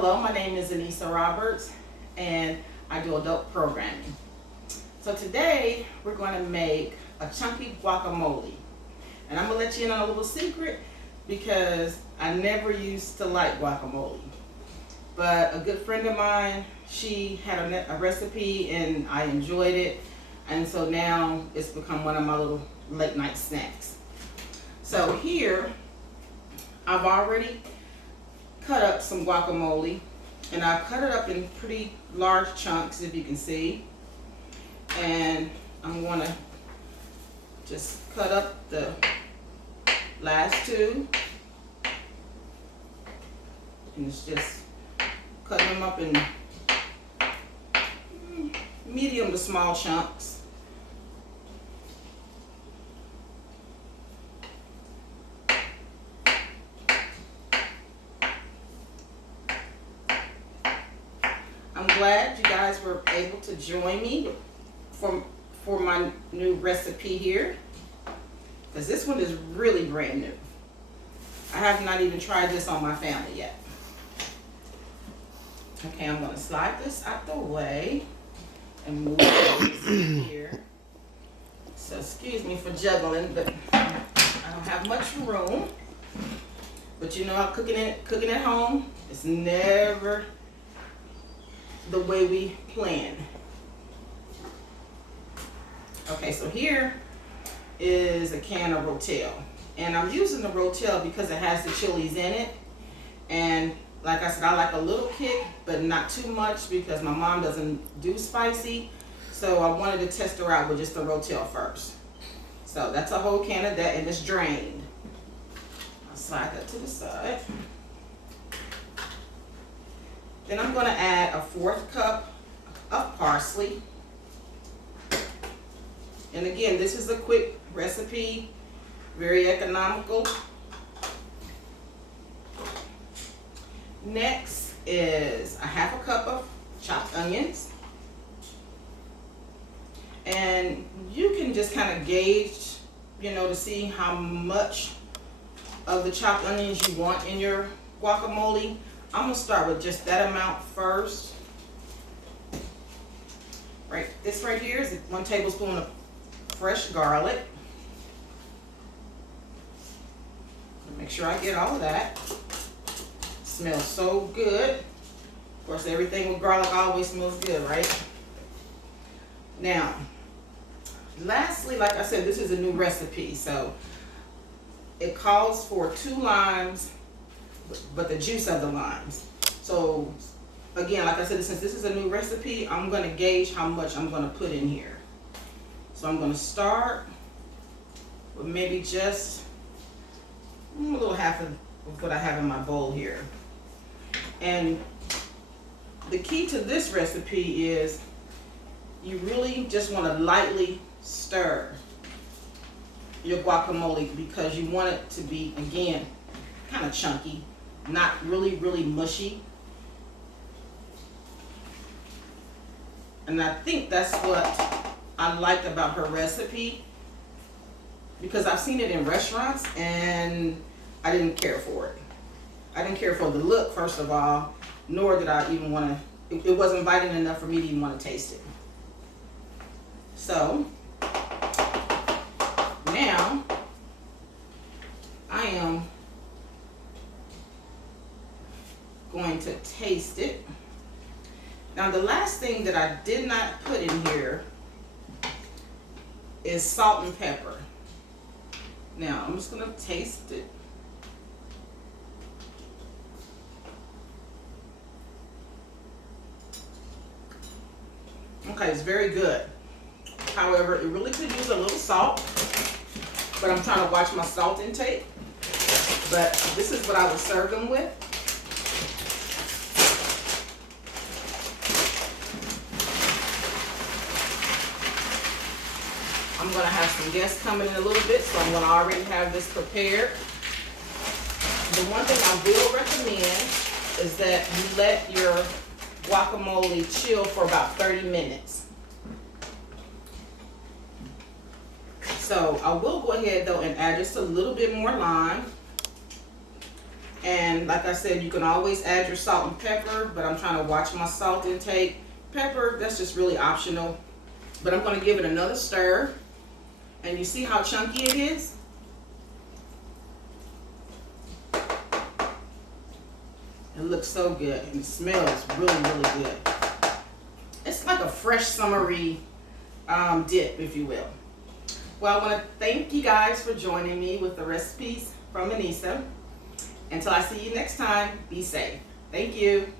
Hello, my name is Annissa Roberts and I do adult programming. So today we're going to make a chunky guacamole. And I'm going to let you in on a little secret because I never used to like guacamole. But a good friend of mine, she had a recipe and I enjoyed it. And so now it's become one of my little late night snacks. So here, I've already cut up some guacamole, and I cut it up in pretty large chunks, if you can see. And I'm going to just cut up the last two, and it's just cutting them up in medium to small chunks. I'm glad you guys were able to join me for my new recipe here, because this one is really brand new. I have not even tried this on my family yet. Okay, I'm going to slide this out the way and move this here. So excuse me for juggling, but I don't have much room. But you know, cooking at home, it's never the way we plan. Okay, so here is a can of Rotel, and I'm using the Rotel because it has the chilies in it. And like I said, I like a little kick, but not too much because my mom doesn't do spicy. So I wanted to test her out with just the Rotel first. So that's a whole can of that, and it's drained. I'll slide that to the side. Then I'm going to add a 1/4 cup of parsley. And again, this is a quick recipe, very economical. Next is a 1/2 cup of chopped onions. And you can just kind of gauge, you know, to see how much of the chopped onions you want in your guacamole. I'm going to start with just that amount first. Right, this right here is 1 tablespoon of fresh garlic. Make sure I get all of that. Smells so good. Of course, everything with garlic always smells good, right? Now, lastly, like I said, this is a new recipe, so it calls for 2 limes, but the juice of the limes. So again, like I said, since this is a new recipe, I'm going to gauge how much I'm going to put in here. So I'm going to start with maybe just a little half of what I have in my bowl here. And the key to this recipe is you really just want to lightly stir your guacamole because you want it to be, again, kind of chunky, not really mushy. And I think that's what I liked about her recipe, because I've seen it in restaurants and I didn't care for it. I didn't care for the look, first of all, nor did I even want to, it wasn't inviting enough for me to even want to taste it. So now I am going to taste it. Now the last thing that I did not put in here is salt and pepper. Now I'm just going to taste it. Okay, it's very good. However, it really could use a little salt, but I'm trying to watch my salt intake. But this is what I would serve them with. I'm going to have some guests coming in a little bit, so I'm going to already have this prepared. The one thing I will recommend is that you let your guacamole chill for about 30 minutes. So I will go ahead though and add just a little bit more lime. And like I said, you can always add your salt and pepper, but I'm trying to watch my salt intake. Pepper, that's just really optional. But I'm going to give it another stir. And you see how chunky it is? It looks so good and it smells really, really good. It's like a fresh summery dip, if you will. Well, I want to thank you guys for joining me with the recipes from Annissa. Until I see you next time, be safe. Thank you.